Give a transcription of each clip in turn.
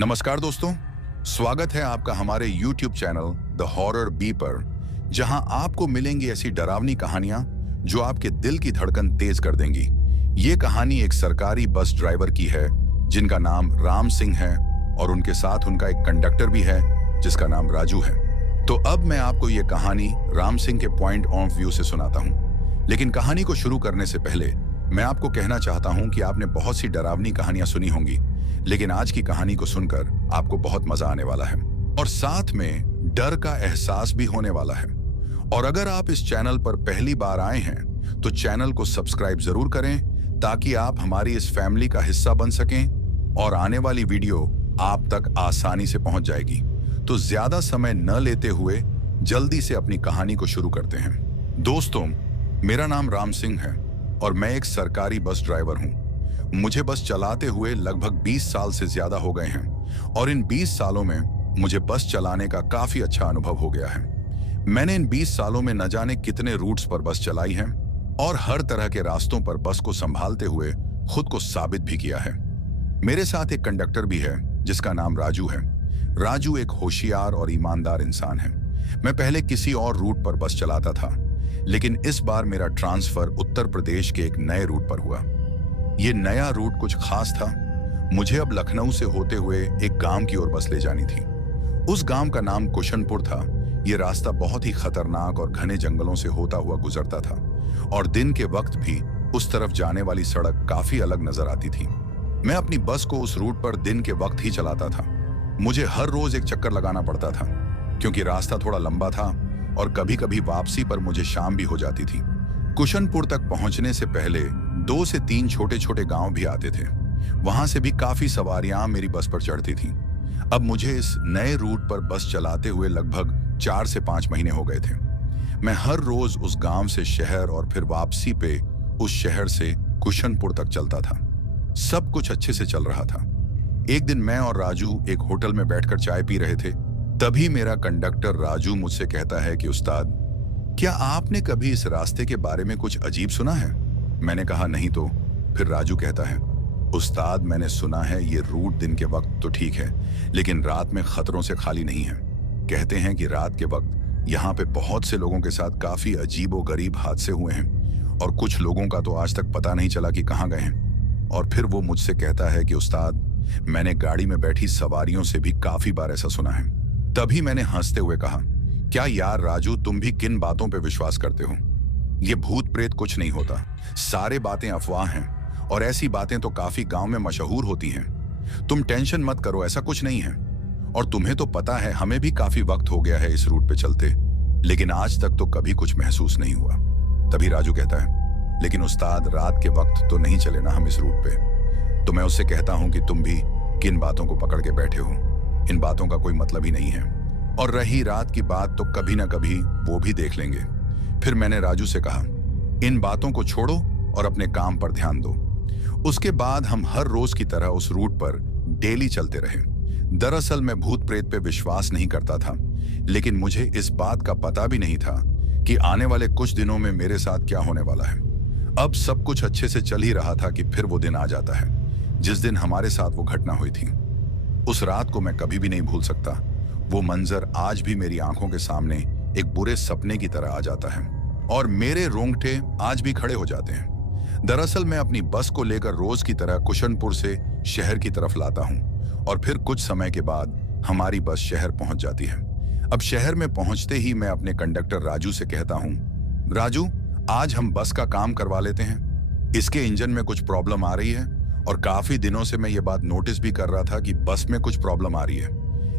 नमस्कार दोस्तों, स्वागत है आपका हमारे YouTube channel the horror B पर, जहां आपको मिलेंगी ऐसी डरावनी कहानियां जो आपके दिल की धड़कन तेज कर देंगी। ये कहानी एक सरकारी बस ड्राइवर की है जिनका नाम राम सिंह है और उनके साथ उनका एक कंडक्टर भी है जिसका नाम राजू है। तो अब मैं आपको ये कहानी राम सिंह के पॉइंट ऑफ व्यू से सुनाता हूँ। लेकिन कहानी को शुरू करने से पहले मैं आपको कहना चाहता हूँ कि आपने बहुत सी डरावनी कहानियां सुनी होंगी, लेकिन आज की कहानी को सुनकर आपको बहुत मजा आने वाला है और साथ में डर का एहसास भी होने वाला है। और अगर आप इस चैनल पर पहली बार आए हैं तो चैनल को सब्सक्राइब जरूर करें ताकि आप हमारी इस फैमिली का हिस्सा बन सकें और आने वाली वीडियो आप तक आसानी से पहुंच जाएगी। तो ज्यादा समय न लेते हुए जल्दी से अपनी कहानी को शुरू करते हैं। दोस्तों, मेरा नाम राम सिंह है और मैं एक सरकारी बस ड्राइवर हूं। मुझे बस चलाते हुए लगभग 20 साल से ज्यादा हो गए हैं और इन 20 सालों में मुझे बस चलाने का काफी अच्छा अनुभव हो गया है। मैंने इन 20 सालों में न जाने कितने रूट्स पर बस चलाई है और हर तरह के रास्तों पर बस को संभालते हुए खुद को साबित भी किया है। मेरे साथ एक कंडक्टर भी है जिसका नाम राजू है। राजू एक होशियार और ईमानदार इंसान है। मैं पहले किसी और रूट पर बस चलाता था, लेकिन इस बार मेरा ट्रांसफर उत्तर प्रदेश के एक नए रूट पर हुआ। ये नया रूट कुछ खास था। मुझे अब लखनऊ से होते हुए एक गांव की ओर बस ले जानी थी। उस गांव का नाम कुशनपुर था। ये रास्ता बहुत ही खतरनाक और घने जंगलों से होता हुआ गुजरता था और दिन के वक्त भी उस तरफ जाने वाली सड़क काफी अलग नजर आती थी। मैं अपनी बस को उस रूट पर दिन के वक्त ही चलाता था। मुझे हर रोज एक चक्कर लगाना पड़ता था क्योंकि रास्ता थोड़ा लंबा था और कभी कभी वापसी पर मुझे शाम भी हो जाती थी। कुशनपुर तक पहुंचने से पहले 2 से 3 छोटे छोटे गांव भी आते थे। वहां से भी काफी सवारियां मेरी बस पर चढ़ती थीं। अब मुझे इस नए रूट पर बस चलाते हुए लगभग 4 से 5 महीने हो गए थे। मैं हर रोज उस गांव से शहर और फिर वापसी पे उस शहर से कुशनपुर तक चलता था। सब कुछ अच्छे से चल रहा था। एक दिन मैं और राजू एक होटल में बैठकर चाय पी रहे थे। तभी मेरा कंडक्टर राजू मुझसे कहता है कि उस्ताद, क्या आपने कभी इस रास्ते के बारे में कुछ अजीब सुना है? मैंने कहा नहीं तो। फिर राजू कहता है, उस्ताद मैंने सुना है ये रूट दिन के वक्त तो ठीक है, लेकिन रात में खतरों से खाली नहीं है। कहते हैं कि रात के वक्त यहाँ पे बहुत से लोगों के साथ काफी अजीबोगरीब हादसे हुए हैं और कुछ लोगों का तो आज तक पता नहीं चला कि कहाँ गए हैं। और फिर वो मुझसे कहता है कि उस्ताद, मैंने गाड़ी में बैठी सवारियों से भी काफी बार ऐसा सुना है। तभी मैंने हंसते हुए कहा, क्या यार राजू, तुम भी किन बातों पे विश्वास करते हो? ये भूत प्रेत कुछ नहीं होता, सारे बातें अफवाह हैं और ऐसी बातें तो काफी गांव में मशहूर होती हैं। तुम टेंशन मत करो, ऐसा कुछ नहीं है। और तुम्हें तो पता है हमें भी काफी वक्त हो गया है इस रूट पे चलते, लेकिन आज तक तो कभी कुछ महसूस नहीं हुआ। तभी राजू कहता है, लेकिन उस्ताद रात के वक्त तो नहीं चले ना हम इस रूट पे। तो मैं उससे कहता हूं कि तुम भी किन बातों को पकड़ के बैठे हो, इन बातों का कोई मतलब ही नहीं है। और रही रात की बात तो कभी ना कभी वो भी देख लेंगे। फिर मैंने राजू से कहा, इन बातों को छोड़ो और अपने काम पर ध्यान दो। उसके बाद हम हर रोज की तरह उस रूट पर डेली चलते रहे। दरअसल मैं भूत प्रेत पे विश्वास नहीं करता था, लेकिन मुझे इस बात का पता भी नहीं था कि आने वाले कुछ दिनों में मेरे साथ क्या होने वाला है। अब सब कुछ अच्छे से चल ही रहा था कि फिर वो दिन आ जाता है जिस दिन हमारे साथ वो घटना हुई थी। उस रात को मैं कभी भी नहीं भूल सकता। वो मंजर आज भी मेरी आंखों के सामने एक बुरे सपने की तरह आ जाता है और मेरे रोंगटे आज भी खड़े हो जाते हैं। दरअसल मैं अपनी बस को लेकर रोज की तरह कुशनपुर से शहर की तरफ लाता हूं और फिर कुछ समय के बाद हमारी बस शहर पहुंच जाती है। अब शहर में पहुंचते ही मैं अपने कंडक्टर राजू से कहता हूं, राजू, आज हम बस का काम करवा लेते हैं। इसके इंजन में कुछ प्रॉब्लम आ रही है और काफी दिनों से मैं ये बात नोटिस भी कर रहा था कि बस में कुछ प्रॉब्लम आ रही है,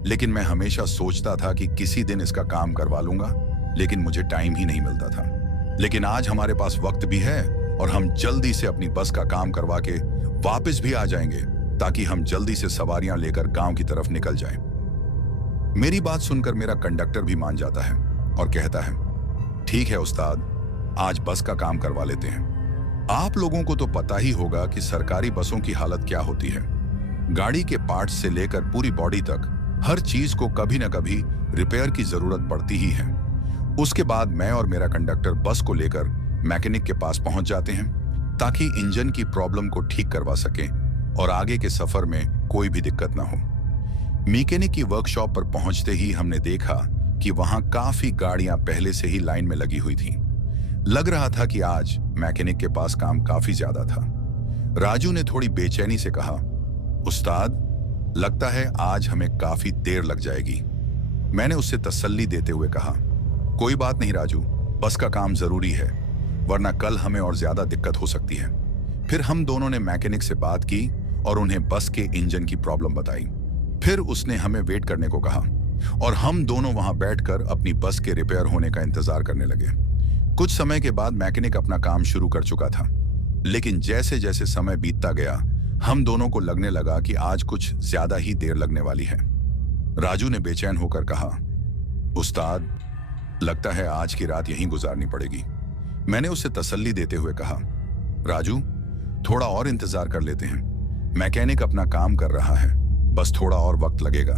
लेकिन मैं हमेशा सोचता था कि किसी दिन इसका काम करवा लूंगा, लेकिन मुझे टाइम ही नहीं मिलता था। लेकिन आज हमारे पास वक्त भी है और हम जल्दी से अपनी बस का काम करवा के वापस भी आ जाएंगे ताकि हम जल्दी से सवारियां लेकर गांव की तरफ निकल जाएं। मेरी बात सुनकर मेरा कंडक्टर भी मान जाता है और कहता है, ठीक है उस्ताद, आज बस का काम करवा लेते हैं। आप लोगों को तो पता ही होगा कि सरकारी बसों की हालत क्या होती है। गाड़ी के पार्ट्स से लेकर पूरी बॉडी तक हर चीज को कभी न कभी रिपेयर की जरूरत पड़ती ही है। उसके बाद मैं और मेरा कंडक्टर बस को लेकर मैकेनिक के पास पहुंच जाते हैं ताकि इंजन की प्रॉब्लम को ठीक करवा सकें और आगे के सफर में कोई भी दिक्कत ना हो। मैकेनिक की वर्कशॉप पर पहुंचते ही हमने देखा कि वहां काफी गाड़ियां पहले से ही लाइन में लगी हुई थीं। लग रहा था कि आज मैकेनिक के पास काम काफी ज्यादा था। राजू ने थोड़ी बेचैनी से कहा, उस्ताद, लगता है आज हमें काफी देर लग जाएगी। मैंने उससे तसल्ली देते हुए कहा, कोई बात नहीं राजू, बस का काम जरूरी है, वरना कल हमें और ज्यादा दिक्कत हो सकती है। फिर हम दोनों ने मैकेनिक से बात की और उन्हें बस के इंजन की प्रॉब्लम बताई। फिर उसने हमें वेट करने को कहा और हम दोनों वहां बैठकर अपनी बस के रिपेयर होने का इंतजार करने लगे। कुछ समय के बाद मैकेनिक अपना काम शुरू कर चुका था, लेकिन जैसे जैसे समय बीतता गया हम दोनों को लगने लगा कि आज कुछ ज्यादा ही देर लगने वाली है। राजू ने बेचैन होकर कहा, उस्ताद, लगता है आज की रात यहीं गुजारनी पड़ेगी। मैंने उसे तसल्ली देते हुए कहा, राजू, थोड़ा और इंतजार कर लेते हैं, मैकेनिक अपना काम कर रहा है, बस थोड़ा और वक्त लगेगा।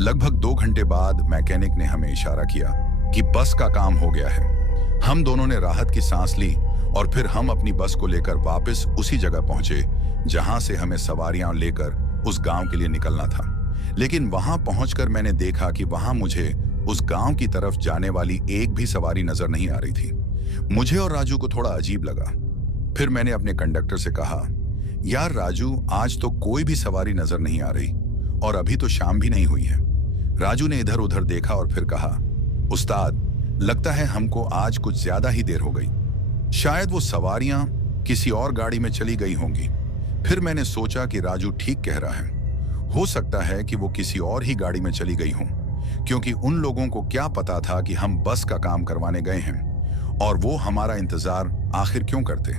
लगभग 2 घंटे बाद मैकेनिक ने हमें इशारा किया कि बस का काम हो गया है। हम दोनों ने राहत की सांस ली और फिर हम अपनी बस को लेकर वापस उसी जगह पहुंचे जहां से हमें सवारियां लेकर उस गांव के लिए निकलना था। लेकिन वहां पहुंचकर मैंने देखा कि वहां मुझे उस गांव की तरफ जाने वाली एक भी सवारी नजर नहीं आ रही थी। मुझे और राजू को थोड़ा अजीब लगा। फिर मैंने अपने कंडक्टर से कहा, यार राजू, आज तो कोई भी सवारी नजर नहीं आ रही और अभी तो शाम भी नहीं हुई है। राजू ने इधर उधर देखा और फिर कहा, उस्ताद, लगता है हमको आज कुछ ज्यादा ही देर हो गई, शायद वो सवारियां किसी और गाड़ी में चली गई होंगी। फिर मैंने सोचा कि राजू ठीक कह रहा है, हो सकता है कि वो किसी और ही गाड़ी में चली गई हों, क्योंकि उन लोगों को क्या पता था कि हम बस का काम करवाने गए हैं और वो हमारा इंतजार आखिर क्यों करते।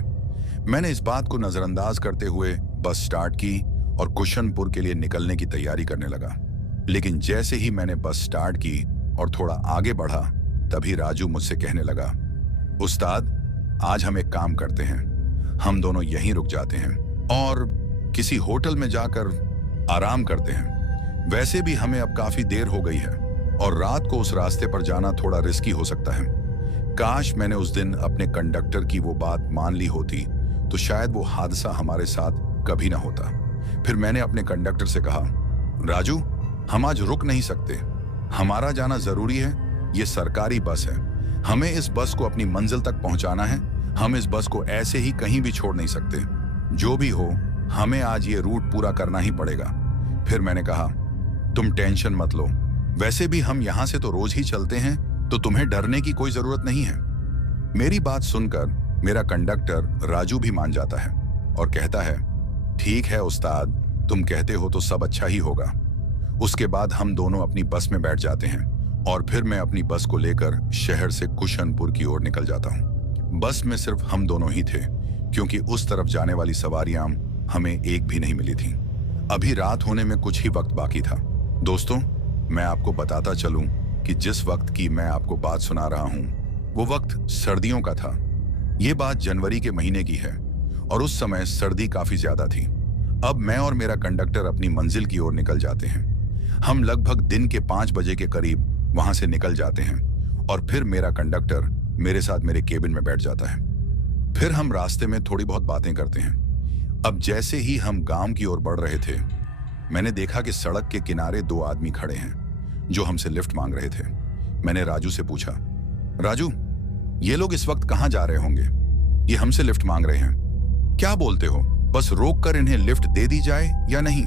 मैंने इस बात को नजरअंदाज करते हुए बस स्टार्ट की और कुशनपुर के लिए निकलने की तैयारी करने लगा। लेकिन जैसे ही मैंने बस स्टार्ट की और थोड़ा आगे बढ़ा, तभी राजू मुझसे कहने लगा, उस्ताद, आज हम एक काम करते हैं, हम दोनों यहीं रुक जाते हैं और किसी होटल में जाकर आराम करते हैं। वैसे भी हमें अब काफी देर हो गई है और रात को उस रास्ते पर जाना थोड़ा रिस्की हो सकता है। काश मैंने उस दिन अपने कंडक्टर की वो बात मान ली होती तो शायद वो हादसा हमारे साथ कभी ना होता। फिर मैंने अपने कंडक्टर से कहा, राजू, हम आज रुक नहीं सकते, हमारा जाना जरूरी है, ये सरकारी बस है, हमें इस बस को अपनी मंजिल तक पहुंचाना है, हम इस बस को ऐसे ही कहीं भी छोड़ नहीं सकते। जो भी हो, हमें आज ये रूट पूरा करना ही पड़ेगा। फिर मैंने कहा, तुम टेंशन मत लो, वैसे भी हम यहां से तो रोज ही चलते हैं, तो तुम्हें डरने की कोई जरूरत नहीं है। मेरी बात सुनकर मेरा कंडक्टर राजू भी मान जाता है और कहता है, ठीक है उस्ताद, तुम कहते हो तो सब अच्छा ही होगा। उसके बाद हम दोनों अपनी बस में बैठ जाते हैं और फिर मैं अपनी बस को लेकर शहर से कुशनपुर की ओर निकल जाता हूँ। बस में सिर्फ हम दोनों ही थे, क्योंकि उस तरफ जाने वाली सवारियां हमें एक भी नहीं मिली थीं। अभी रात होने में कुछ ही वक्त बाकी था। दोस्तों, मैं आपको बताता चलूं कि जिस वक्त की मैं आपको बात सुना रहा हूं, वो वक्त सर्दियों का था। ये बात जनवरी के महीने की है और उस समय सर्दी काफी ज्यादा थी। अब मैं और मेरा कंडक्टर अपनी मंजिल की ओर निकल जाते हैं। हम लगभग दिन के 5 बजे के करीब वहां से निकल जाते हैं और फिर मेरा कंडक्टर मेरे साथ मेरे केबिन में बैठ जाता है। फिर हम रास्ते में थोड़ी बहुत बातें करते हैं। अब जैसे ही हम गांव की ओर बढ़ रहे थे, मैंने देखा कि सड़क के किनारे 2 आदमी खड़े हैं जो हमसे लिफ्ट मांग रहे थे। मैंने राजू से पूछा, राजू, ये लोग इस वक्त कहां जा रहे होंगे? ये हमसे लिफ्ट मांग रहे हैं, क्या बोलते हो, बस रोक कर इन्हें लिफ्ट दे दी जाए या नहीं?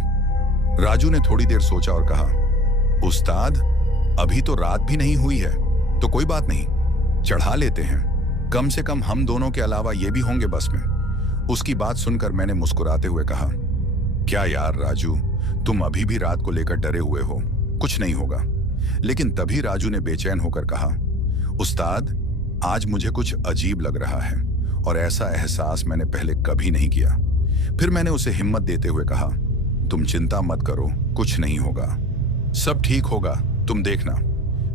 राजू ने थोड़ी देर सोचा और कहा, उस्ताद, अभी तो रात भी नहीं हुई है, तो कोई बात नहीं, चढ़ा लेते हैं, कम से कम हम दोनों के अलावा ये भी होंगे बस में। उसकी बात सुनकर मैंने मुस्कुराते हुए कहा, क्या यार राजू, तुम अभी भी रात को लेकर डरे हुए हो, कुछ नहीं होगा। लेकिन तभी राजू ने बेचैन होकर कहा, उस्ताद, आज मुझे कुछ अजीब लग रहा है और ऐसा एहसास मैंने पहले कभी नहीं किया। फिर मैंने उसे हिम्मत देते हुए कहा, तुम चिंता मत करो, कुछ नहीं होगा, सब ठीक होगा, तुम देखना।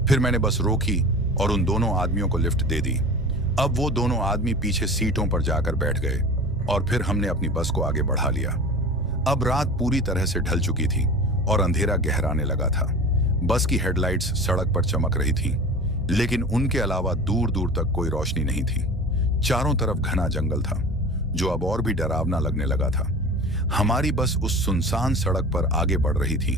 फिर मैंने बस रोकी और उन दोनों आदमियों को लिफ्ट दे दी। अब वो दोनों आदमी पीछे सीटों पर जाकर बैठ गए और फिर हमने अपनी बस को आगे बढ़ा लिया। अब रात पूरी तरह से ढल चुकी थी और अंधेरा गहराने लगा था। बस की हेडलाइट्स सड़क पर चमक रही थीं, लेकिन उनके अलावा दूर दूर तक कोई रोशनी नहीं थी। चारों तरफ घना जंगल था, जो अब और भी डरावना लगने लगा था। हमारी बस उस सुनसान सड़क पर आगे बढ़ रही थी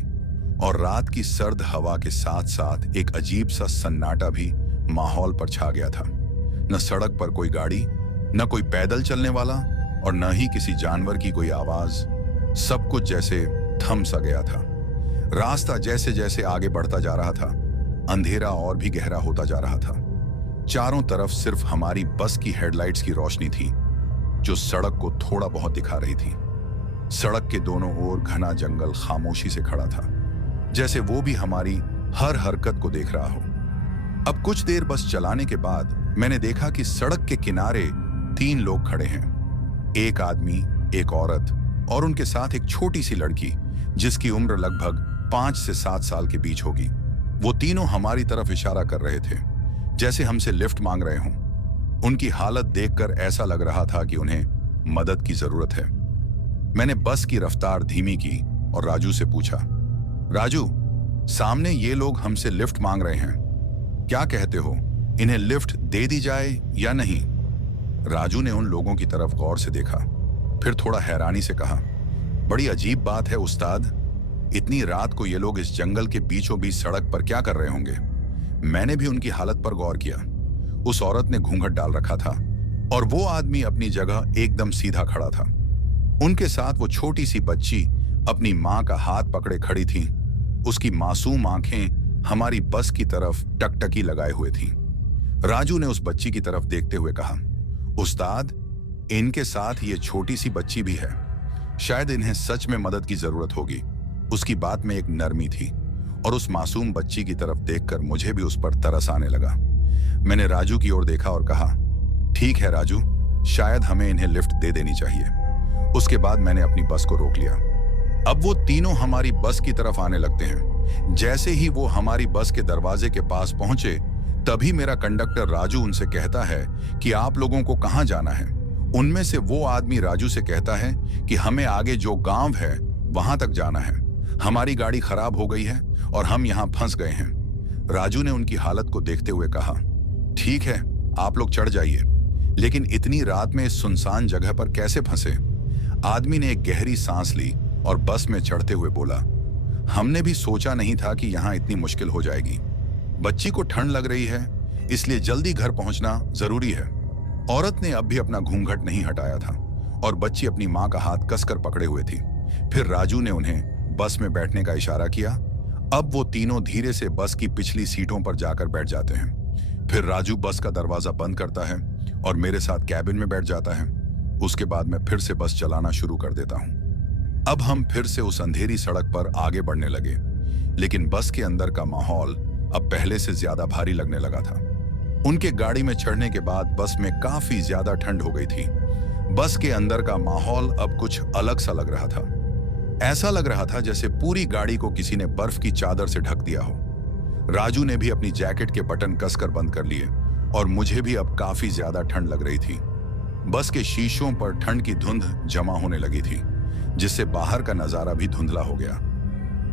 और रात की सर्द हवा के साथ साथ एक अजीब सा सन्नाटा भी माहौल पर छा गया था। न सड़क पर कोई गाड़ी, न कोई पैदल चलने वाला और न ही किसी जानवर की कोई आवाज। सब कुछ जैसे थम सा गया था। रास्ता जैसे जैसे आगे बढ़ता जा रहा था, अंधेरा और भी गहरा होता जा रहा था। चारों तरफ सिर्फ हमारी बस की हेडलाइट्स की रोशनी थी, जो सड़क को थोड़ा बहुत दिखा रही थी। सड़क के दोनों ओर घना जंगल खामोशी से खड़ा था, जैसे वो भी हमारी हर हरकत को देख रहा हो। अब कुछ देर बस चलाने के बाद मैंने देखा कि सड़क के किनारे 3 लोग खड़े हैं। एक आदमी, एक औरत और उनके साथ एक छोटी सी लड़की, जिसकी उम्र लगभग 5 से 7 साल के बीच होगी। वो तीनों हमारी तरफ इशारा कर रहे थे, जैसे हमसे लिफ्ट मांग रहे हों। उनकी हालत देखकर ऐसा लग रहा था कि उन्हें मदद की जरूरत है। मैंने बस की रफ्तार धीमी की और राजू से पूछा, राजू, सामने ये लोग हमसे लिफ्ट मांग रहे हैं, क्या कहते हो, इन्हें लिफ्ट दे दी जाए या नहीं? राजू ने उन लोगों की तरफ गौर से देखा, फिर थोड़ा हैरानी से कहा, बड़ी अजीब बात है उस्ताद, इतनी रात को ये लोग इस जंगल के बीचों बीच सड़क पर क्या कर रहे होंगे? मैंने भी उनकी हालत पर गौर किया। उस औरत ने घूंघट डाल रखा था और वो आदमी अपनी जगह एकदम सीधा खड़ा था। उनके साथ वो छोटी सी बच्ची अपनी माँ का हाथ पकड़े खड़ी थी। उसकी मासूम आंखें हमारी बस की तरफ टकटकी लगाए हुए थीं। राजू ने उस बच्ची की तरफ देखते हुए कहा, उस्ताद, इनके साथ ये छोटी सी बच्ची भी है, शायद इन्हें सच में मदद की जरूरत होगी। उसकी बात में एक नरमी थी और उस मासूम बच्ची की तरफ देखकर मुझे भी उस पर तरस आने लगा। मैंने राजू की ओर देखा और कहा, ठीक है राजू, शायद हमें इन्हें लिफ्ट दे देनी चाहिए। उसके बाद मैंने अपनी बस को रोक लिया। अब वो तीनों हमारी बस की तरफ आने लगते हैं। जैसे ही वो हमारी बस के दरवाजे के पास पहुंचे, तभी मेरा कंडक्टर राजू उनसे कहता है कि आप लोगों को कहां जाना है। उनमें से वो आदमी राजू से कहता है कि हमें आगे जो गांव है वहां तक जाना है, हमारी गाड़ी खराब हो गई है और हम यहां फंस गए हैं। राजू ने उनकी हालत को देखते हुए कहा, ठीक है, आप लोग चढ़ जाइए, लेकिन इतनी रात में इस सुनसान जगह पर कैसे फंसे? आदमी ने एक गहरी सांस ली और बस में चढ़ते हुए बोला, हमने भी सोचा नहीं था कि यहाँ इतनी मुश्किल हो जाएगी। बच्ची को ठंड लग रही है, इसलिए जल्दी घर पहुंचना जरूरी है। औरत ने अब भी अपना घूंघट नहीं हटाया था और बच्ची अपनी माँ का हाथ कसकर पकड़े हुए थी। फिर राजू ने उन्हें बस में बैठने का इशारा किया। अब वो तीनों धीरे से बस की पिछली सीटों पर जाकर बैठ जाते हैं। फिर राजू बस का दरवाजा बंद करता है और मेरे साथ कैबिन में बैठ जाता है। उसके बाद मैं फिर से बस चलाना शुरू कर देता हूँ। अब हम फिर से उस अंधेरी सड़क पर आगे बढ़ने लगे, लेकिन बस के अंदर का माहौल अब पहले से ज्यादा भारी लगने लगा था। उनके गाड़ी में चढ़ने के बाद बस में काफी ज्यादा ठंड हो गई थी। बस के अंदर का माहौल अब कुछ अलग सा लग रहा था। ऐसा लग रहा था जैसे पूरी गाड़ी को किसी ने बर्फ की चादर से ढक दिया हो। राजू ने भी अपनी जैकेट के बटन कसकर बंद कर लिए और मुझे भी अब काफी ज्यादा ठंड लग रही थी। बस के शीशों पर ठंड की धुंध जमा होने लगी थी, जिससे बाहर का नजारा भी धुंधला हो गया।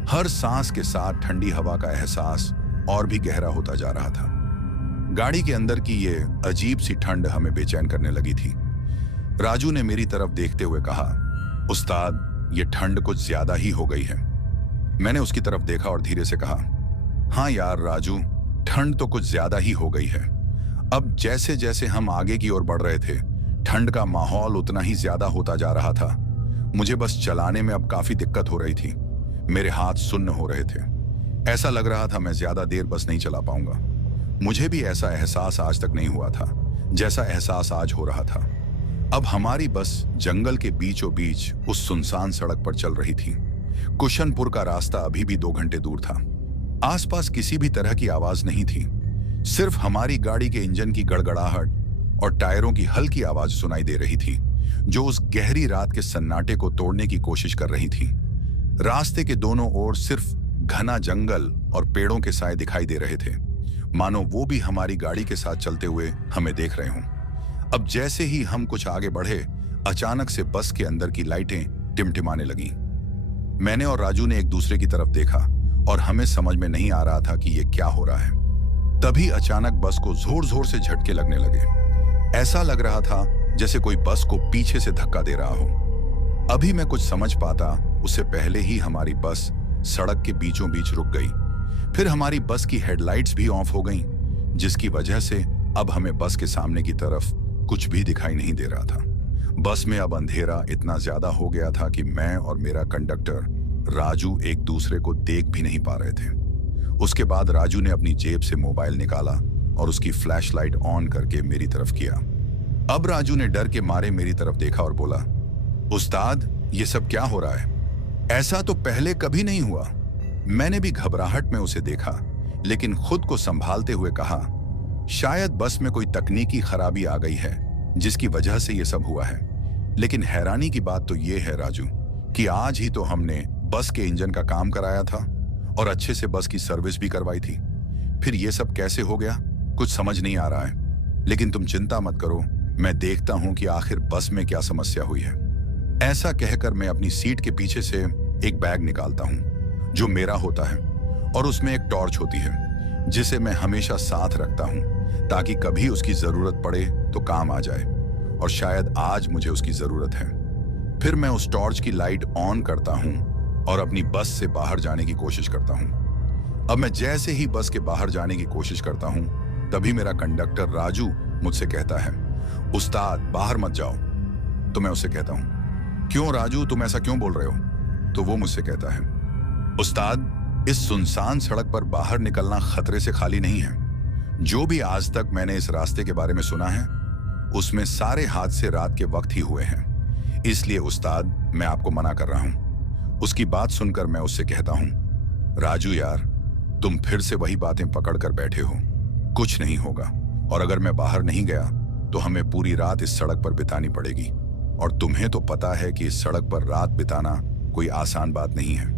हर सांस के साथ ठंडी हवा का एहसास और भी गहरा होता जा रहा था। गाड़ी के अंदर की ये अजीब सी ठंड हमें बेचैन करने लगी थी। राजू ने मेरी तरफ देखते हुए कहा, उस्ताद, ये ठंड कुछ ज्यादा ही हो गई है। मैंने उसकी तरफ देखा और धीरे से कहा, हाँ यार राजू, ठंड तो कुछ ज्यादा ही हो गई है। अब जैसे जैसे हम आगे की ओर बढ़ रहे थे, ठंड का माहौल उतना ही ज्यादा होता जा रहा था। मुझे बस चलाने में अब काफी दिक्कत हो रही थी। मेरे हाथ सुन्न हो रहे थे। ऐसा लग रहा था मैं ज्यादा देर बस नहीं चला पाऊंगा। मुझे भी ऐसा एहसास आज तक नहीं हुआ था जैसा एहसास आज हो रहा था। अब हमारी बस जंगल के बीचों बीच उस सुनसान सड़क पर चल रही थी। कुशनपुर का रास्ता अभी भी 2 घंटे दूर था। आसपास किसी भी तरह की आवाज नहीं थी। सिर्फ हमारी गाड़ी के इंजन की गड़गड़ाहट और टायरों की हल्की आवाज सुनाई दे रही थी, जो उस गहरी रात के सन्नाटे को तोड़ने की कोशिश कर रही थी। रास्ते के दोनों ओर सिर्फ घना जंगल और पेड़ों के साए दिखाई दे रहे थे, मानो वो भी हमारी गाड़ी के साथ चलते हुए हमें देख रहे हों। अब जैसे ही हम कुछ आगे बढ़े, अचानक से बस के अंदर की लाइटें टिमटिमाने लगीं। मैंने और राजू ने एक दूसरे की तरफ देखा और हमें समझ में नहीं आ रहा था कि ये क्या हो रहा है। तभी अचानक बस को जोर जोर से झटके लगने लगे। ऐसा लग रहा था जैसे कोई बस को पीछे से धक्का दे रहा हो। अभी मैं कुछ समझ पाता, उससे पहले ही हमारी बस सड़क के बीचों बीच रुक गई। फिर हमारी बस की हेडलाइट्स भी ऑफ हो गईं, जिसकी वजह से अब हमें बस के सामने की तरफ कुछ भी दिखाई नहीं दे रहा था। बस में अब अंधेरा इतना ज्यादा हो गया था कि मैं और मेरा कंडक्टर राजू एक दूसरे को देख भी नहीं पा रहे थे। उसके बाद राजू ने अपनी जेब से मोबाइल निकाला और उसकी फ्लैशलाइट ऑन करके मेरी तरफ किया। अब राजू ने डर के मारे मेरी तरफ देखा और बोला, उस्ताद, ये सब क्या हो रहा है? ऐसा तो पहले कभी नहीं हुआ। मैंने भी घबराहट में उसे देखा, लेकिन खुद को संभालते हुए कहा, शायद बस में कोई तकनीकी खराबी आ गई है जिसकी वजह से ये सब हुआ है। लेकिन हैरानी की बात तो ये है राजू कि आज ही तो हमने बस के इंजन का काम कराया था और अच्छे से बस की सर्विस भी करवाई थी। फिर ये सब कैसे हो गया, कुछ समझ नहीं आ रहा है। लेकिन तुम चिंता मत करो, मैं देखता हूं कि आखिर बस में क्या समस्या हुई है। ऐसा कहकर मैं अपनी सीट के पीछे से एक बैग निकालता हूं जो मेरा होता है, और उसमें एक टॉर्च होती है जिसे मैं हमेशा साथ रखता हूं ताकि कभी उसकी जरूरत पड़े तो काम आ जाए, और शायद आज मुझे उसकी जरूरत है। फिर मैं उस टॉर्च की लाइट ऑन करता हूं और अपनी बस से बाहर जाने की कोशिश करता हूं। अब मैं जैसे ही बस के बाहर जाने की कोशिश करता हूं, तभी मेरा कंडक्टर राजू मुझसे कहता है, उस्ताद, बाहर मत जाओ। तो मैं उससे कहता हूं, क्यों राजू, तुम ऐसा क्यों बोल रहे हो? तो वो मुझसे कहता है, उस्ताद, इस सुनसान सड़क पर बाहर निकलना खतरे से खाली नहीं है। जो भी आज तक मैंने इस रास्ते के बारे में सुना है, उसमें सारे हादसे रात के वक्त ही हुए हैं। इसलिए उस्ताद, मैं आपको मना कर रहा हूं। उसकी बात सुनकर मैं उससे कहता हूं, राजू यार, तुम फिर से वही बातें पकड़ कर बैठे हो। कुछ नहीं होगा, और अगर मैं बाहर नहीं गया तो हमें पूरी रात इस सड़क पर बितानी पड़ेगी, और तुम्हें तो पता है कि इस सड़क पर रात बिताना कोई आसान बात नहीं है।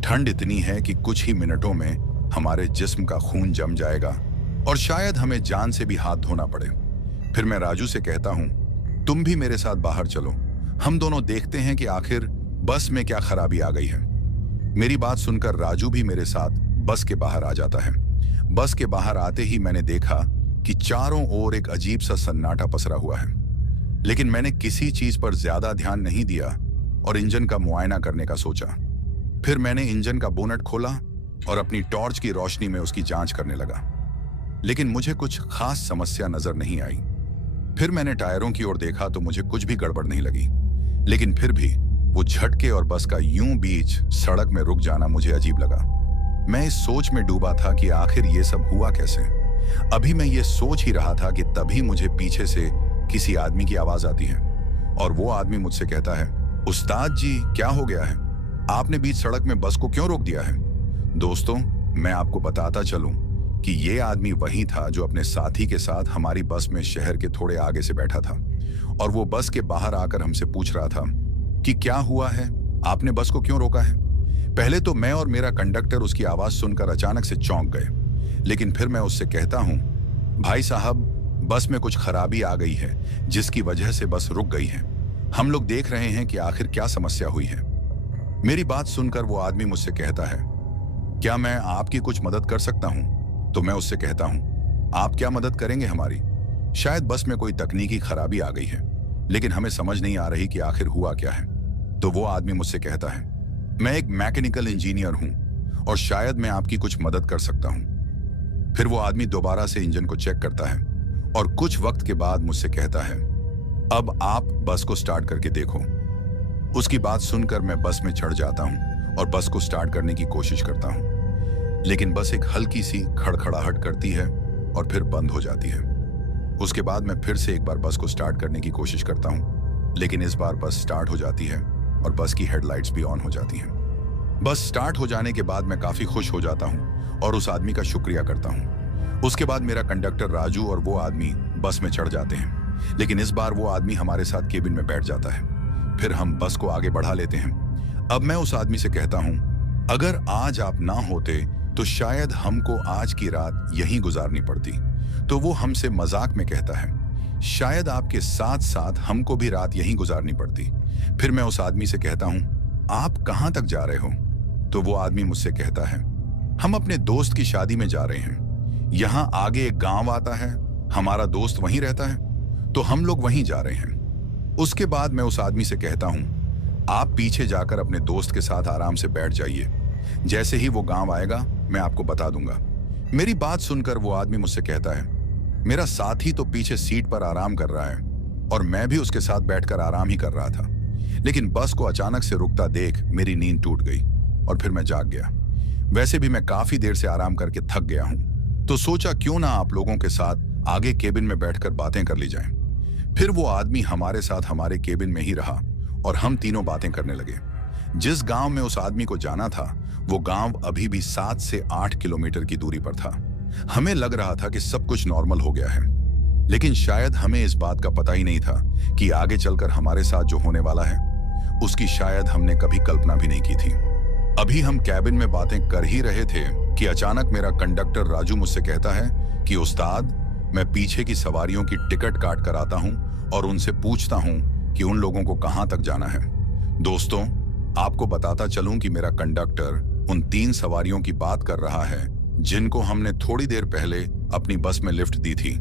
ठंड इतनी है कि कुछ ही मिनटों में हमारे जिस्म का खून जम जाएगा और शायद हमें जान से भी हाथ धोना पड़े। फिर मैं राजू से कहता हूं, तुम भी मेरे साथ बाहर चलो, हम दोनों देखते हैं कि आखिर बस में क्या खराबी आ गई है। मेरी बात सुनकर राजू भी मेरे साथ बस के बाहर आ जाता है। बस के बाहर आते ही मैंने देखा कि चारों ओर एक अजीब सा सन्नाटा पसरा हुआ है, लेकिन मैंने किसी चीज पर ज्यादा ध्यान नहीं दिया और इंजन का मुआयना करने का सोचा। फिर मैंने इंजन का बोनट खोला और अपनी टॉर्च की रोशनी में उसकी जांच करने लगा, लेकिन मुझे कुछ खास समस्या नजर नहीं आई। फिर मैंने टायरों की ओर देखा तो मुझे कुछ भी गड़बड़ नहीं लगी, लेकिन फिर भी वो झटके और बस का यूं बीच सड़क में रुक जाना मुझे अजीब लगा। मैं इस सोच में डूबा था कि आखिर ये सब हुआ कैसे। अभी मैं ये सोच ही रहा था कि तभी मुझे पीछे से किसी आदमी की आवाज आती है, और वो आदमी मुझसे कहता है, उस्ताद जी, क्या हो गया है? आपने बीच सड़क में बस को क्यों रोक दिया है? दोस्तों, मैं आपको बताता चलूं कि ये आदमी वही था जो अपने साथी के साथ हमारी बस में शहर के थोड़े आगे से बैठा था, और वो बस के बाहर आकर हमसे पूछ रहा था कि क्या हुआ है, आपने बस को क्यों रोका है? पहले तो मैं और मेरा कंडक्टर उसकी आवाज सुनकर अचानक से चौंक गए, लेकिन फिर मैं उससे कहता हूं, भाई साहब, बस में कुछ खराबी आ गई है जिसकी वजह से बस रुक गई है। हम लोग देख रहे हैं कि आखिर क्या समस्या हुई है। मेरी बात सुनकर वो आदमी मुझसे कहता है, क्या मैं आपकी कुछ मदद कर सकता हूं? तो मैं उससे कहता हूं, आप क्या मदद करेंगे हमारी? शायद बस में कोई तकनीकी खराबी आ गई है, लेकिन हमें समझ नहीं आ रही कि आखिर हुआ क्या है। तो वो आदमी मुझसे कहता है, मैं एक मैकेनिकल इंजीनियर हूं और शायद मैं आपकी कुछ मदद कर सकता हूं। फिर वो आदमी दोबारा से इंजन को चेक करता है और कुछ वक्त के बाद मुझसे कहता है, अब आप बस को स्टार्ट करके देखो। उसकी बात सुनकर मैं बस में चढ़ जाता हूं और बस को स्टार्ट करने की कोशिश करता हूं, लेकिन बस एक हल्की सी खड़खड़ाहट करती है और फिर बंद हो जाती है। उसके बाद मैं फिर से एक बार बस को स्टार्ट करने की कोशिश करता हूं, लेकिन इस बार बस स्टार्ट हो जाती है और बस की हेडलाइट्स भी ऑन हो जाती हैं। बस स्टार्ट हो जाने के बाद मैं काफी खुश हो जाता हूं और उस आदमी का शुक्रिया करता हूं। उसके बाद मेरा कंडक्टर राजू और वो आदमी बस में चढ़ जाते हैं, लेकिन इस बार वो आदमी हमारे साथ केबिन में बैठ जाता है। फिर हम बस को आगे बढ़ा लेते हैं। अब मैं उस आदमी से कहता हूं, अगर आज आप ना होते तो शायद हमको आज की रात यहीं गुजारनी पड़ती। तो वो हमसे मजाक में कहता है, शायद आपके साथ साथ हमको भी रात यहीं गुजारनी पड़ती। फिर मैं उस आदमी से कहता हूं, आप कहां तक जा रहे हो? तो वो आदमी मुझसे कहता है, हम अपने दोस्त की शादी में जा रहे हैं। यहां आगे एक गांव आता है, हमारा दोस्त वहीं रहता है, तो हम लोग वहीं जा रहे हैं। उसके बाद मैं उस आदमी से कहता हूं, आप पीछे जाकर अपने दोस्त के साथ आराम से बैठ जाइए, जैसे ही वो गांव आएगा मैं आपको बता दूंगा। मेरी बात सुनकर वो आदमी मुझसे कहता है, मेरा साथी तो पीछे सीट पर आराम कर रहा है और मैं भी उसके साथ बैठकर आराम ही कर रहा था, लेकिन बस को अचानक से रुकता देख मेरी नींद टूट गई और फिर मैं जाग गया। वैसे भी मैं काफी देर से आराम करके थक गया हूं, तो सोचा क्यों ना आप लोगों के साथ आगे केबिन में बैठकर बातें कर ली जाएं। फिर वो आदमी हमारे साथ हमारे केबिन में ही रहा और हम तीनों बातें करने लगे। जिस गांव में उस आदमी को जाना था वो गांव अभी भी 7 से 8 किलोमीटर की दूरी पर था। हमें लग रहा था कि सब कुछ नॉर्मल हो गया है, लेकिन शायद हमें इस बात का पता ही नहीं था कि आगे चलकर हमारे साथ जो होने वाला है उसकी शायद हमने कभी कल्पना भी नहीं की थी। अभी हम कैबिन में बातें कर ही रहे थे कि अचानक मेरा कंडक्टर राजू मुझसे कहता है कि उस्ताद, मैं पीछे की सवारियों की टिकट काट कर आता हूं और उनसे पूछता हूं कि उन लोगों को कहां तक जाना है। दोस्तों, आपको बताता चलूं कि मेरा कंडक्टर उन 3 सवारियों की बात कर रहा है जिनको हमने थोड़ी देर पहले अपनी बस में लिफ्ट दी थी,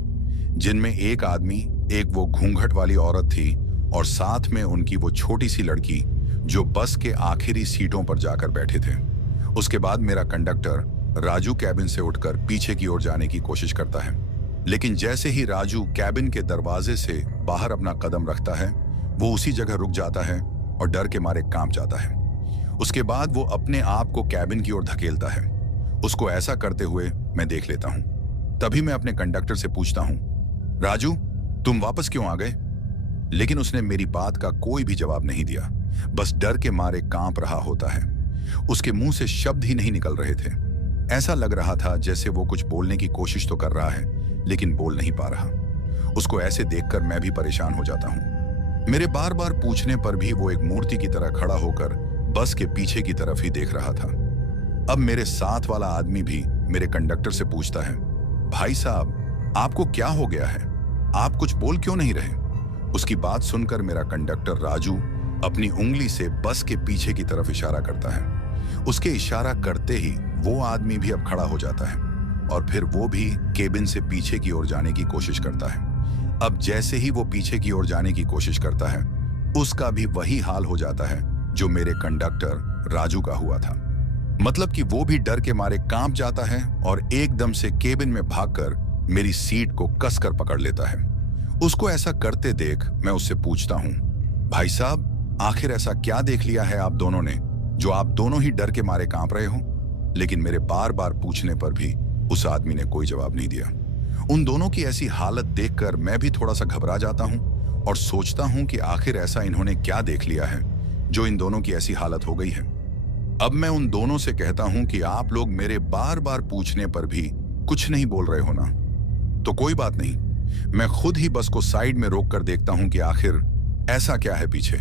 जिनमें एक आदमी, एक वो घूंघट वाली औरत थी और साथ में उनकी वो छोटी सी लड़की जो बस के आखिरी सीटों पर जाकर बैठे थे। उसके बाद मेरा कंडक्टर राजू कैबिन से उठकर पीछे की ओर जाने की कोशिश करता है, लेकिन जैसे ही राजू कैबिन के दरवाजे से बाहर अपना कदम रखता है वो उसी जगह रुक जाता है और डर के मारे कांप जाता है। उसके बाद वो अपने आप को कैबिन की ओर धकेलता है। उसको ऐसा करते हुए मैं देख लेता हूं। तभी मैं अपने कंडक्टर से पूछता हूं, राजू, तुम वापस क्यों आ गए? लेकिन उसने मेरी बात का कोई भी जवाब नहीं दिया, बस डर के मारे कांप रहा होता है। उसके मुंह से शब्द ही नहीं निकल रहे थे। ऐसा लग रहा था जैसे वो कुछ बोलने की कोशिश तो कर रहा है लेकिन बोल नहीं पा रहा। उसको ऐसे देखकर मैं भी परेशान हो जाता हूं। मेरे बार बार पूछने पर भी वो एक मूर्ति की तरह खड़ा होकर बस के पीछे की तरफ ही देख रहा था। अब मेरे साथ वाला आदमी भी मेरे कंडक्टर से पूछता है, भाई साहब, आपको क्या हो गया है? आप कुछ बोल क्यों नहीं रहे? उसकी बात सुनकर मेरा कंडक्टर राजू अपनी उंगली से बस के पीछे की तरफ इशारा करता है। उसके इशारा करते ही वो आदमी भी अब खड़ा हो जाता है और फिर वो भी केबिन से पीछे की ओर जाने की कोशिश करता है। अब जैसे ही वो पीछे की ओर जाने की कोशिश करता है उसका भी वही हाल हो जाता है जो मेरे कंडक्टर राजू का हुआ था। मतलब कि वो भी डर के मारे कांप जाता है और एकदम से केबिन में भागकर मेरी सीट को कसकर पकड़ लेता है। उसको ऐसा करते देख मैं उससे पूछता हूं, भाई साहब, आखिर ऐसा क्या देख लिया है आप दोनों ने जो आप दोनों ही डर के मारे कांप रहे हो? लेकिन मेरे बार बार पूछने पर भी उस आदमी ने कोई जवाब नहीं दिया। उन दोनों की ऐसी हालत देखकर मैं भी थोड़ा सा घबरा जाता हूं और सोचता हूं कि आखिर ऐसा इन्होंने क्या देख लिया है जो इन दोनों की ऐसी हालत हो गई है। अब मैं उन दोनों से कहता हूं कि आप लोग मेरे बार बार पूछने पर भी कुछ नहीं बोल रहे हो ना, तो कोई बात नहीं, मैं खुद ही बस को साइड में रोक कर देखता हूं कि आखिर ऐसा क्या है पीछे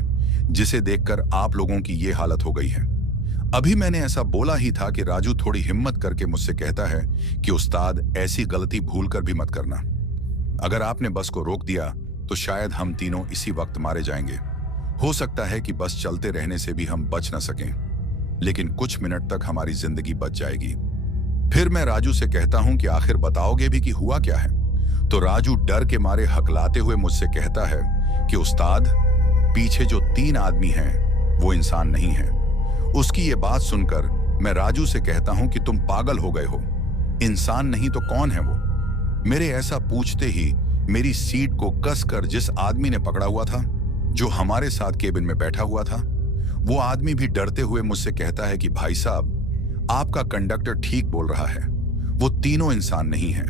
जिसे देखकर आप लोगों की ये हालत हो गई है। अभी मैंने ऐसा बोला ही था कि राजू थोड़ी हिम्मत करके मुझसे कहता है कि उस्ताद, ऐसी गलती भूल कर भी मत करना। अगर आपने बस को रोक दिया तो शायद हम तीनों इसी वक्त मारे जाएंगे। हो सकता है कि बस चलते रहने से भी हम बच न सकें, लेकिन कुछ मिनट तक हमारी जिंदगी बच जाएगी। फिर मैं राजू से कहता हूं कि आखिर बताओगे भी कि हुआ क्या है? तो राजू डर के मारे हकलाते हुए मुझसे कहता है कि उस्ताद, पीछे जो 3 आदमी हैं वो इंसान नहीं है। उसकी ये बात सुनकर मैं राजू से कहता हूं कि तुम पागल हो गए हो, इंसान नहीं तो कौन है वो? मेरे ऐसा पूछते ही मेरी सीट को कसकर जिस आदमी ने पकड़ा हुआ था, जो हमारे साथ केबिन में बैठा हुआ था, वो आदमी भी डरते हुए मुझसे कहता है कि भाई साहब, आपका कंडक्टर ठीक बोल रहा है, वो तीनों इंसान नहीं हैं,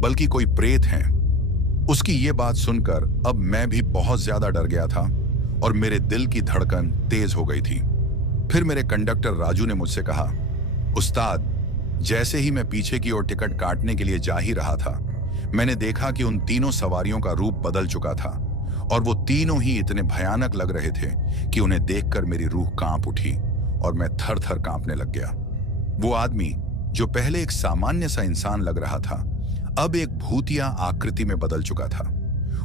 बल्कि कोई प्रेत हैं। उसकी ये बात सुनकर अब मैं भी बहुत ज्यादा डर गया था और मेरे दिल की धड़कन तेज हो गई थी। फिर मेरे कंडक्टर राजू ने मुझसे कहा, उस्ताद, जैसे ही मैं पीछे की ओर टिकट काटने के लिए जा ही रहा था, मैंने देखा कि उन तीनों सवारियों का रूप बदल चुका था और वो तीनों ही इतने भयानक लग रहे थे कि उन्हें देखकर मेरी रूह कांप उठी और मैं थर थर कांपने लग गया। वो आदमी जो पहले एक सामान्य सा इंसान लग रहा था, अब एक भूतिया आकृति में बदल चुका था।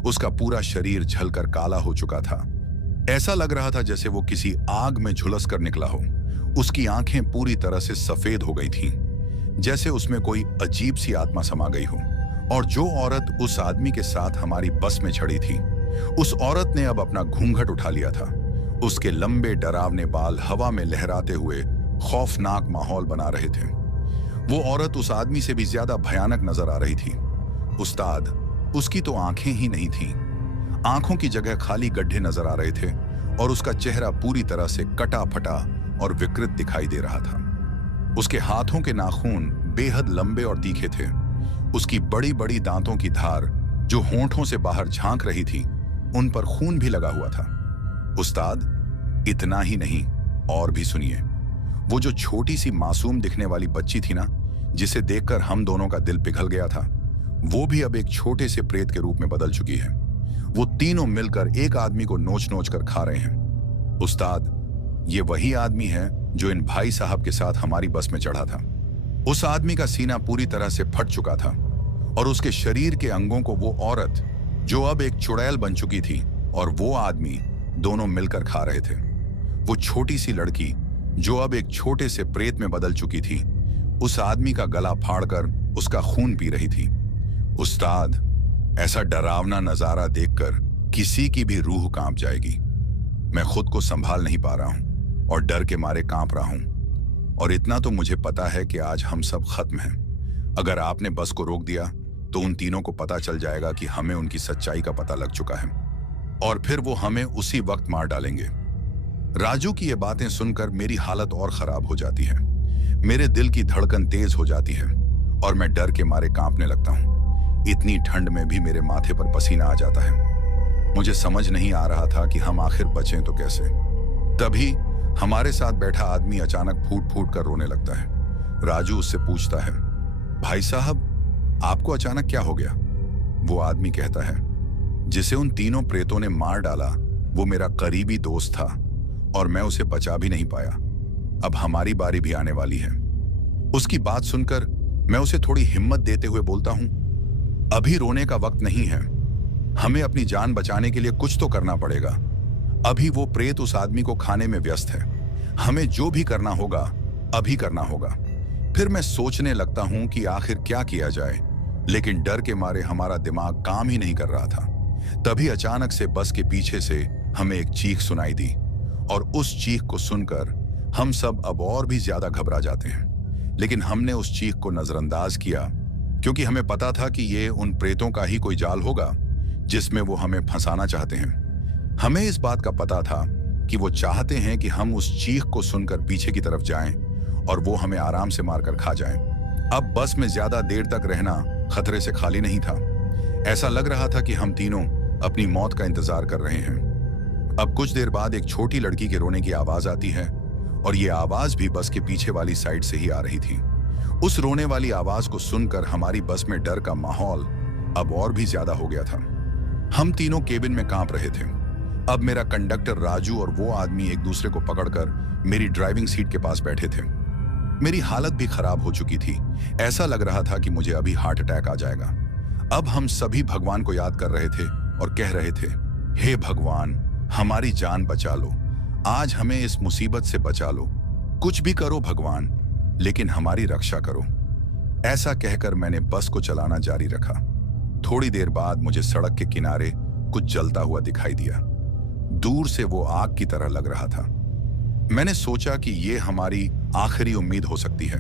उसका पूरा शरीर झलकर काला हो चुका था। ऐसा लग रहा था जैसे वो किसी आग में झुलस कर निकला हो। उसकी आंखें पूरी तरह से सफेद हो गई थीं, जैसे उसमें कोई अजीब सी आत्मा समा गई हो। और जो औरत उस आदमी के साथ हमारी बस में चढ़ी थी, उस औरत ने अब अपना घूंघट उठा लिया था। उसके लंबे डरावने बाल हवा में लहराते हुए खौफनाक माहौल बना रहे थे। वो औरत उस आदमी से भी ज्यादा भयानक नजर आ रही थी। उस्ताद, उसकी तो आंखें ही नहीं थीं। आंखों की जगह खाली गड्ढे नजर आ रहे थे और उसका चेहरा पूरी तरह से कटा फटा और विकृत दिखाई दे रहा था। उसके हाथों के नाखून बेहद लंबे और तीखे थे। उसकी बड़ी बड़ी दांतों की धार जो होंठों से बाहर झांक रही थी, उन पर खून भी लगा हुआ था। उस्ताद, इतना ही नहीं, और भी सुनिए। वो जो छोटी सी मासूम दिखने वाली बच्ची थी ना, जिसे देखकर हम दोनों का दिल पिघल गया था, वो भी अब एक छोटे से प्रेत के रूप में बदल चुकी है। वो तीनों मिलकर एक आदमी को नोच नोच कर खा रहे हैं। उस्ताद, ये वही आदमी है जो इन भाई साहब के साथ हमारी बस में चढ़ा था। उस आदमी का सीना पूरी तरह से फट चुका था और उसके शरीर के अंगों को वो औरत जो अब एक चुड़ैल बन चुकी थी और वो आदमी दोनों मिलकर खा रहे थे। वो छोटी सी लड़की जो अब एक छोटे से प्रेत में बदल चुकी थी, उस आदमी का गला फाड़कर उसका खून पी रही थी। उस्ताद, ऐसा डरावना नजारा देखकर किसी की भी रूह कांप जाएगी। मैं खुद को संभाल नहीं पा रहा हूं और डर के मारे कांप रहा हूं। और इतना तो मुझे पता है कि आज हम सब खत्म हैं। अगर आपने बस को रोक दिया तो उन तीनों को पता चल जाएगा कि हमें उनकी सच्चाई का पता लग चुका है और फिर वो हमें उसी वक्त मार डालेंगे। राजू की ये बातें सुनकर मेरी हालत और खराब हो जाती है। मेरे दिल की धड़कन तेज हो जाती है और मैं डर के मारे कांपने लगता हूं। इतनी ठंड में भी मेरे माथे पर पसीना आ जाता है। मुझे समझ नहीं आ रहा था कि हम आखिर बचें तो कैसे। तभी हमारे साथ बैठा आदमी अचानक फूट फूट कर रोने लगता है। राजू उससे पूछता है, भाई साहब, आपको अचानक क्या हो गया? वो आदमी कहता है, जिसे उन तीनों प्रेतों ने मार डाला वो मेरा करीबी दोस्त था और मैं उसे बचा भी नहीं पाया। अब हमारी बारी भी आने वाली है। उसकी बात सुनकर मैं उसे थोड़ी हिम्मत देते हुए बोलता हूं, अभी रोने का वक्त नहीं है। हमें अपनी जान बचाने के लिए कुछ तो करना पड़ेगा। अभी वो प्रेत उस आदमी को खाने में व्यस्त है। हमें जो भी करना होगा अभी करना होगा। फिर मैं सोचने लगता हूं कि आखिर क्या किया जाए, लेकिन डर के मारे हमारा दिमाग काम ही नहीं कर रहा था। तभी अचानक से बस के पीछे से हमें एक चीख सुनाई दी और उस चीख को सुनकर हम सब अब और भी ज्यादा घबरा जाते हैं। लेकिन हमने उस चीख को नजरअंदाज किया क्योंकि हमें पता था कि ये उन प्रेतों का ही कोई जाल होगा जिसमें वो हमें फंसाना चाहते हैं। हमें इस बात का पता था कि वो चाहते हैं कि हम उस चीख को सुनकर पीछे की तरफ जाएं और वो हमें आराम से मारकर खा जाएं। अब बस में ज्यादा देर तक रहना खतरे से खाली नहीं था। ऐसा लग रहा था कि हम तीनों अपनी मौत का इंतजार कर रहे हैं। अब कुछ देर बाद एक छोटी लड़की के रोने की आवाज आती है और ये आवाज भी बस के पीछे वाली साइड से ही आ रही थी। उस रोने वाली आवाज को सुनकर हमारी बस में डर का माहौल अब और भी ज्यादा हो गया था। हम तीनों केबिन में कांप रहे थे। अब मेरा कंडक्टर राजू और वो आदमी एक दूसरे को पकड़कर मेरी ड्राइविंग सीट के पास बैठे थे। मेरी हालत भी खराब हो चुकी थी। ऐसा लग रहा था कि मुझे अभी हार्ट अटैक आ जाएगा। अब हम सभी भगवान को याद कर रहे थे और कह रहे थे, हे भगवान, हमारी जान बचा लो। आज हमें इस मुसीबत से बचा लो। कुछ भी करो भगवान, लेकिन हमारी रक्षा करो। ऐसा कहकर मैंने बस को चलाना जारी रखा। थोड़ी देर बाद मुझे सड़क के किनारे कुछ जलता हुआ दिखाई दिया। दूर से वो आग की तरह लग रहा था। मैंने सोचा कि ये हमारी आखिरी उम्मीद हो सकती है।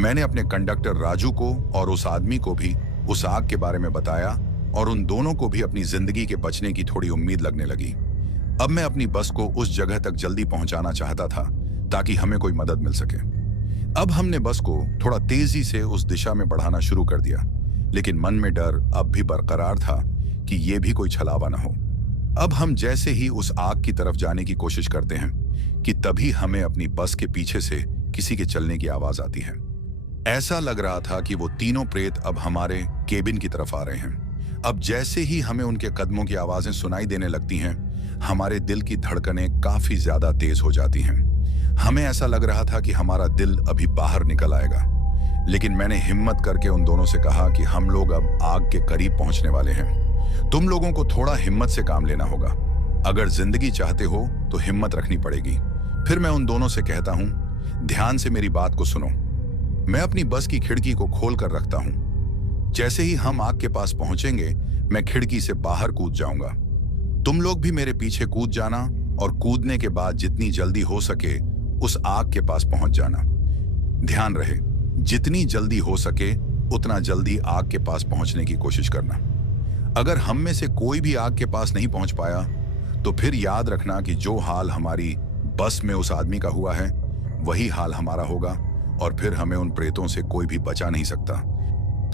मैंने अपने कंडक्टर राजू को और उस आदमी को भी उस आग के बारे में बताया और उन दोनों को भी अपनी जिंदगी के बचने की थोड़ी उम्मीद लगने लगी। अब मैं अपनी बस को उस जगह तक जल्दी पहुंचाना चाहता था ताकि हमें कोई मदद मिल सके। अब हमने बस को थोड़ा तेजी से उस दिशा में बढ़ाना शुरू कर दिया, लेकिन मन में डर अब भी बरकरार था कि यह भी कोई छलावा न हो। अब हम जैसे ही उस आग की तरफ जाने की कोशिश करते हैं कि तभी हमें अपनी बस के पीछे से किसी के चलने की आवाज आती है। ऐसा लग रहा था कि वो तीनों प्रेत अब हमारे केबिन की तरफ आ रहे हैं। अब जैसे ही हमें उनके कदमों की आवाजें सुनाई देने लगती हैं, हमारे दिल की धड़कनें काफी ज्यादा तेज हो जाती हैं। हमें ऐसा लग रहा था कि हमारा दिल अभी बाहर निकल आएगा, लेकिन मैंने हिम्मत करके उन दोनों से कहा कि हम लोग अब आग के करीब पहुंचने वाले हैं। तुम लोगों को थोड़ा हिम्मत से काम लेना होगा। अगर जिंदगी चाहते हो तो हिम्मत रखनी पड़ेगी। फिर मैं उन दोनों से कहता हूं, ध्यान से मेरी बात को सुनो। मैं अपनी बस की खिड़की को खोल कर रखता हूं। जैसे ही हम आग के पास पहुंचेंगे, मैं खिड़की से बाहर कूद जाऊंगा। तुम लोग भी मेरे पीछे कूद जाना और कूदने के बाद जितनी जल्दी हो सके उस आग के पास पहुंच जाना। ध्यान रहे, जितनी जल्दी हो सके उतना जल्दी आग के पास पहुंचने की कोशिश करना। अगर हम में से कोई भी आग के पास नहीं पहुंच पाया तो फिर याद रखना कि जो हाल हमारी बस में उस आदमी का हुआ है वही हाल हमारा होगा, और फिर हमें उन प्रेतों से कोई भी बचा नहीं सकता।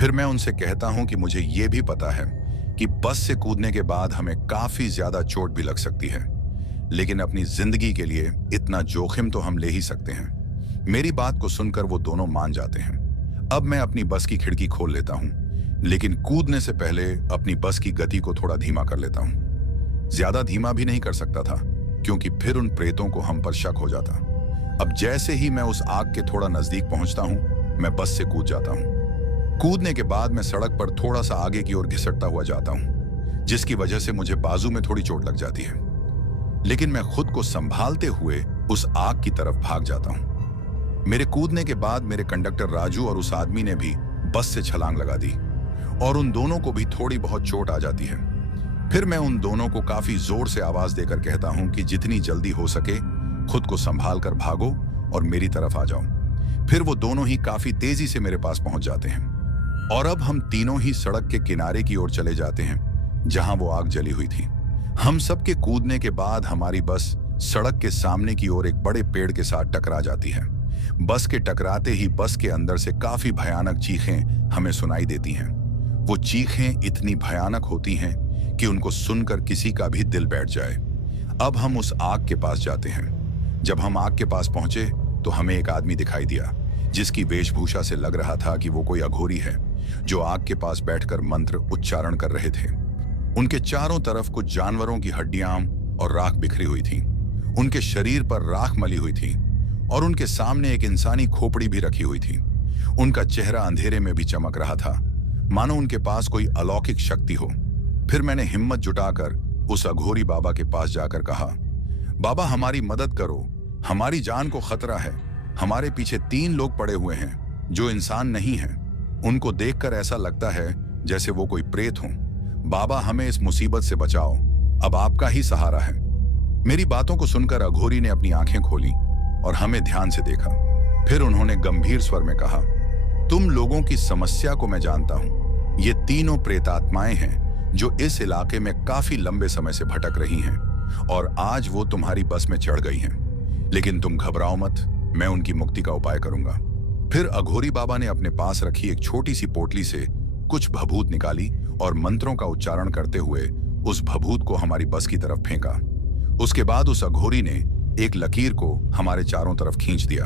फिर मैं उनसे कहता हूं कि मुझे यह भी पता है कि बस से कूदने के बाद हमें काफी ज्यादा चोट भी लग सकती है, लेकिन अपनी जिंदगी के लिए इतना जोखिम तो हम ले ही सकते हैं। मेरी बात को सुनकर वो दोनों मान जाते हैं। अब मैं अपनी बस की खिड़की खोल लेता हूं, लेकिन कूदने से पहले अपनी बस की गति को थोड़ा धीमा कर लेता हूं। ज्यादा धीमा भी नहीं कर सकता था, क्योंकि फिर उन प्रेतों को हम पर शक हो जाता। अब जैसे ही मैं उस आग के थोड़ा नजदीक पहुंचता हूं, मैं बस से कूद जाता हूं। कूदने के बाद मैं सड़क पर थोड़ा सा आगे की ओर घिसटता हुआ जाता हूं, जिसकी वजह से मुझे बाजू में थोड़ी चोट लग जाती है, लेकिन मैं खुद को संभालते हुए उस आग की तरफ भाग जाता हूं। मेरे कूदने के बाद मेरे कंडक्टर राजू और उस आदमी ने भी बस से छलांग लगा दी, और उन दोनों को भी थोड़ी बहुत चोट आ जाती है। फिर मैं उन दोनों को काफी जोर से आवाज देकर कहता हूं कि जितनी जल्दी हो सके खुद को संभाल कर भागो और मेरी तरफ आ जाओ। फिर वो दोनों ही काफी तेजी से मेरे पास पहुंच जाते हैं, और अब हम तीनों ही सड़क के किनारे की ओर चले जाते हैं जहां वो आग जली हुई थी। हम सबके कूदने के बाद हमारी बस सड़क के सामने की ओर एक बड़े पेड़ के साथ टकरा जाती है। बस के टकराते ही बस के अंदर से काफी भयानक चीखें हमें सुनाई देती हैं। वो चीखें इतनी भयानक होती हैं कि उनको सुनकर किसी का भी दिल बैठ जाए। अब हम उस आग के पास जाते हैं। जब हम आग के पास पहुंचे तो हमें एक आदमी दिखाई दिया, जिसकी वेशभूषा से लग रहा था कि वो कोई अघोरी है, जो आग के पास बैठकर मंत्र उच्चारण कर रहे थे। उनके चारों तरफ कुछ जानवरों की हड्डियां और राख बिखरी हुई थी। उनके शरीर पर राख मली हुई थी, और उनके सामने एक इंसानी खोपड़ी भी रखी हुई थी। उनका चेहरा अंधेरे में भी चमक रहा था, मानो उनके पास कोई अलौकिक शक्ति हो। फिर मैंने हिम्मत जुटाकर उस अघोरी बाबा के पास जाकर कहा, बाबा हमारी मदद करो, हमारी जान को खतरा है। हमारे पीछे 3 लोग पड़े हुए हैं जो इंसान नहीं हैं। उनको देखकर ऐसा लगता है जैसे वो कोई प्रेत हों। बाबा हमें इस मुसीबत से बचाओ, अब आपका ही सहारा है। मेरी बातों को सुनकर अघोरी ने अपनी आंखें खोली और हमें ध्यान से देखा। फिर उन्होंने गंभीर स्वर में कहा, तुम लोगों की समस्या को मैं जानता हूं। ये तीनों प्रेतात्माएं हैं जो इस इलाके में काफी लंबे समय से भटक रही हैं, और आज वो तुम्हारी बस में चढ़ गई हैं। लेकिन तुम घबराओ मत, मैं उनकी मुक्ति का उपाय करूंगा। फिर अघोरी बाबा ने अपने पास रखी एक छोटी सी पोटली से कुछ भभूत निकाली और मंत्रों का उच्चारण करते हुए उस भभूत को हमारी बस की तरफ फेंका। उसके बाद उस अघोरी ने एक लकीर को हमारे चारों तरफ खींच दिया,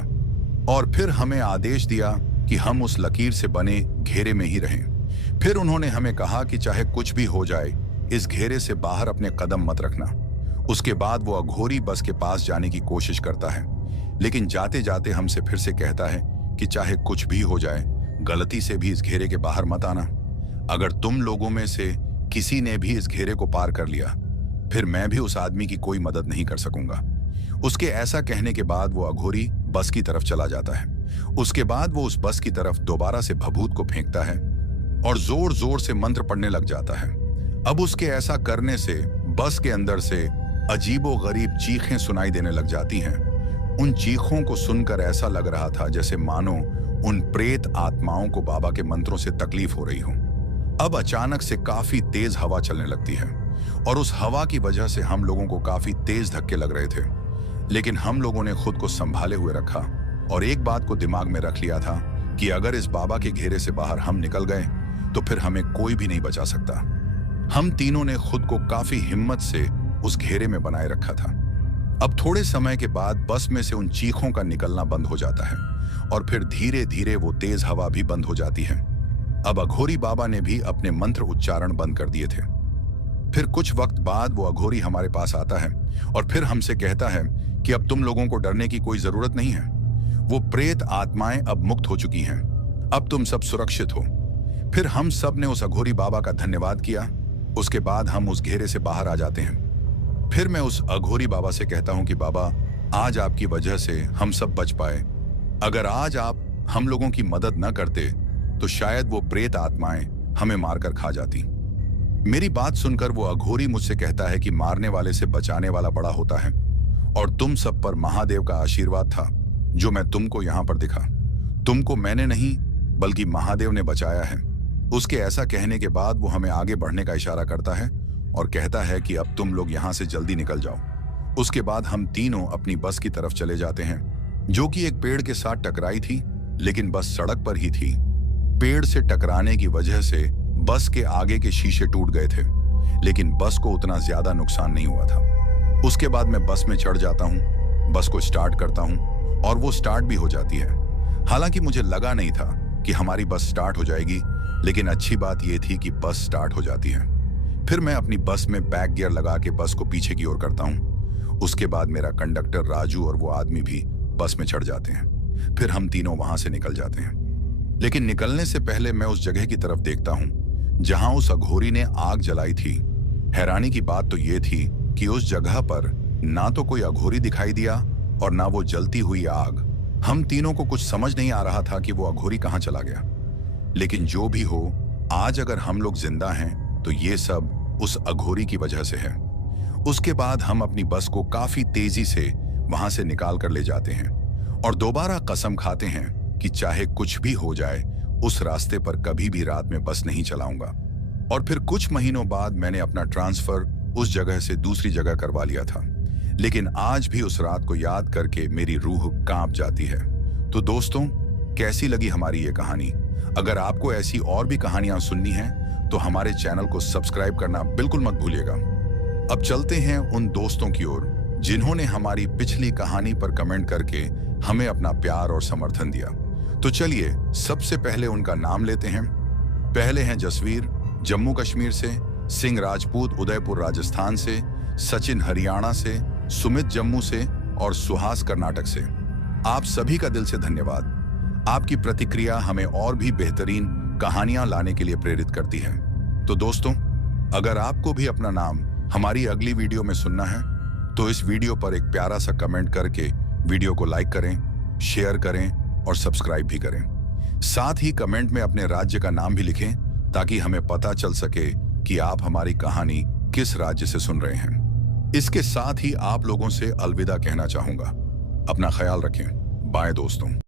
और फिर हमें आदेश दिया कि हम उस लकीर से बने घेरे में ही रहें। फिर उन्होंने हमें कहा कि चाहे कुछ भी हो जाए, इस घेरे से बाहर अपने कदम मत रखना। उसके बाद वो अघोरी बस के पास जाने की कोशिश करता है, लेकिन जाते जाते हमसे फिर से कहता है कि चाहे कुछ भी हो जाए, गलती से भी इस घेरे के बाहर मत आना। अगर तुम लोगों में से किसी ने भी इस घेरे को पार कर लिया, फिर मैं भी उस आदमी की कोई मदद नहीं कर सकूंगा। उसके ऐसा कहने के बाद वो अघोरी बस की तरफ चला जाता है। उसके बाद वो उस बस की तरफ दोबारा से भभूत को फेंकता है और जोर जोर से मंत्र पढ़ने लग जाता है। अब उसके ऐसा करने से बस के अंदर से अजीबोगरीब चीखें सुनाई देने लग जाती हैं। उन चीखों को सुनकर ऐसा लग रहा था जैसे मानो उन प्रेत आत्माओं को बाबा के मंत्रों से तकलीफ हो रही हो। अब अचानक से काफी तेज हवा चलने लगती है, और उस हवा की वजह से हम लोगों को काफी तेज धक्के लग रहे थे। लेकिन हम लोगों ने खुद को संभाले हुए रखा और एक बात को दिमाग में रख लिया था कि अगर इस बाबा के घेरे से बाहर हम निकल गए तो फिर हमें कोई भी नहीं बचा सकता। हम तीनों ने खुद को काफी हिम्मत से उस घेरे में बनाए रखा था। अब थोड़े समय के बाद बस में से उन चीखों का निकलना बंद हो जाता है, और फिर धीरे धीरे वो तेज हवा भी बंद हो जाती है। अब अघोरी बाबा ने भी अपने मंत्र उच्चारण बंद कर दिए थे। फिर कुछ वक्त बाद वो अघोरी हमारे पास आता है और फिर हमसे कहता है कि अब तुम लोगों को डरने की कोई जरूरत नहीं है। वो प्रेत आत्माएं अब मुक्त हो चुकी हैं। अब तुम सब सुरक्षित हो। फिर हम सब ने उस अघोरी बाबा का धन्यवाद किया। उसके बाद हम उस घेरे से बाहर आ जाते हैं। फिर मैं उस अघोरी बाबा से कहता हूं कि बाबा, आज आपकी वजह से हम सब बच पाए। अगर आज आप हम लोगों की मदद न करते तो शायद वो प्रेत आत्माएं हमें मारकर खा जाती। मेरी बात सुनकर वो अघोरी मुझसे कहता है कि मारने वाले से बचाने वाला बड़ा होता है, और तुम सब पर महादेव का आशीर्वाद था जो मैं तुमको यहां पर दिखा। तुमको मैंने नहीं बल्कि महादेव ने बचाया है। उसके ऐसा कहने के बाद वो हमें आगे बढ़ने का इशारा करता है और कहता है कि अब तुम लोग यहां से जल्दी निकल जाओ। उसके बाद हम तीनों अपनी बस की तरफ चले जाते हैं जो कि एक पेड़ के साथ टकराई थी, लेकिन बस सड़क पर ही थी। पेड़ से टकराने की वजह से बस के आगे के शीशे टूट गए थे, लेकिन बस को उतना ज्यादा नुकसान नहीं हुआ था। उसके बाद मैं बस में चढ़ जाता हूँ, बस को स्टार्ट करता हूँ और वो स्टार्ट भी हो जाती है। हालांकि मुझे लगा नहीं था कि हमारी बस स्टार्ट हो जाएगी, लेकिन अच्छी बात यह थी कि बस स्टार्ट हो जाती है। फिर मैं अपनी बस में बैक गियर लगा के बस को पीछे की ओर करता हूँ। उसके बाद मेरा कंडक्टर राजू और वो आदमी भी बस में चढ़ जाते हैं। फिर हम तीनों वहां से निकल जाते हैं, लेकिन निकलने से पहले मैं उस जगह की तरफ देखता हूं जहां उस अघोरी ने आग जलाई थी। हैरानी की बात तो यह थी कि उस जगह पर ना तो कोई अघोरी दिखाई दिया और ना वो जलती हुई आग। हम तीनों को कुछ समझ नहीं आ रहा था कि वो अघोरी कहां चला गया। लेकिन जो भी हो, आज अगर हम लोग जिंदा हैं तो ये सब उस अघोरी की वजह से है। उसके बाद हम अपनी बस को काफी तेजी से वहां से निकाल कर ले जाते हैं और दोबारा कसम खाते हैं कि चाहे कुछ भी हो जाए उस रास्ते पर कभी भी रात में बस नहीं चलाऊंगा। और फिर कुछ महीनों बाद मैंने अपना ट्रांसफर उस जगह से दूसरी जगह करवा लिया था, लेकिन आज भी उस रात को याद करके मेरी रूह कांप जाती है। तो दोस्तों, कैसी लगी हमारी ये कहानी? अगर आपको ऐसी और भी कहानियां सुननी हैं तो हमारे चैनल को सब्सक्राइब करना बिल्कुल मत भूलिएगा। अब चलते हैं उन दोस्तों की ओर जिन्होंने हमारी पिछली कहानी पर कमेंट करके हमें अपना प्यार और समर्थन दिया। तो चलिए सबसे पहले उनका नाम लेते हैं। पहले हैं जसवीर जम्मू कश्मीर से, सिंह राजपूत उदयपुर राजस्थान से, सचिन हरियाणा से, सुमित जम्मू से और सुहास कर्नाटक से। आप सभी का दिल से धन्यवाद। आपकी प्रतिक्रिया हमें और भी बेहतरीन कहानियां लाने के लिए प्रेरित करती है। तो दोस्तों, अगर आपको भी अपना नाम हमारी अगली वीडियो में सुनना है तो इस वीडियो पर एक प्यारा सा कमेंट करके वीडियो को लाइक करें, शेयर करें और सब्सक्राइब भी करें। साथ ही कमेंट में अपने राज्य का नाम भी लिखें ताकि हमें पता चल सके कि आप हमारी कहानी किस राज्य से सुन रहे हैं। इसके साथ ही आप लोगों से अलविदा कहना चाहूंगा। अपना ख्याल रखें। बाय दोस्तों।